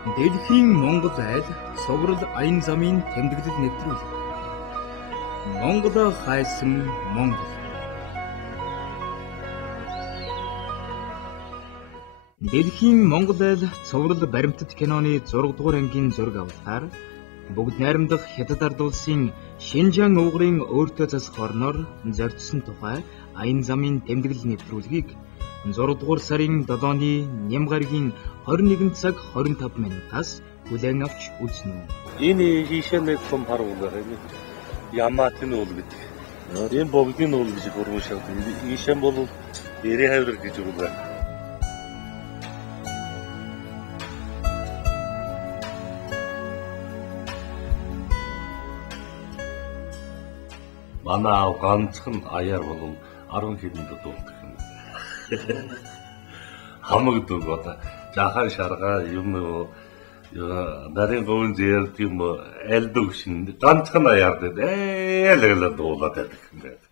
Дэлхийн Монгол айл Соврал аян замын тэмдэглэл нэвтрүүлэг. Монголоо хайсан Монгол. Дэлхийн Монгол айл Соврал баримтат киноны 6 дугаар ангийн зураг авалтаар бүгд найрамдах Хятад ард улсын Шинжаан уугарын өөртөө засах орноор зорьсон тухай аян замын тэмдэглэл нэвтрүүлгийг 6 дугаар сарын 7-ны Нямгаргийн 21 цаг 25 минутаас хүлээн авч үзнэ. Энэ хийшэнэ том харуулгаа юм. Ямаатын уул гэдэг. Энэ богдын уул гэж хөрвөшөөд ийшэн бол 90 гэж үгүй. Манай ганцхан аяар болон 10 хэдэнд дуулдаг юм. Хамаг дуугаа жахан шарга юм нарийн говын зэр тийм айлддаг шин ганцхан аяар дээр ээлгэлээ дуулаад байдаг юм байна.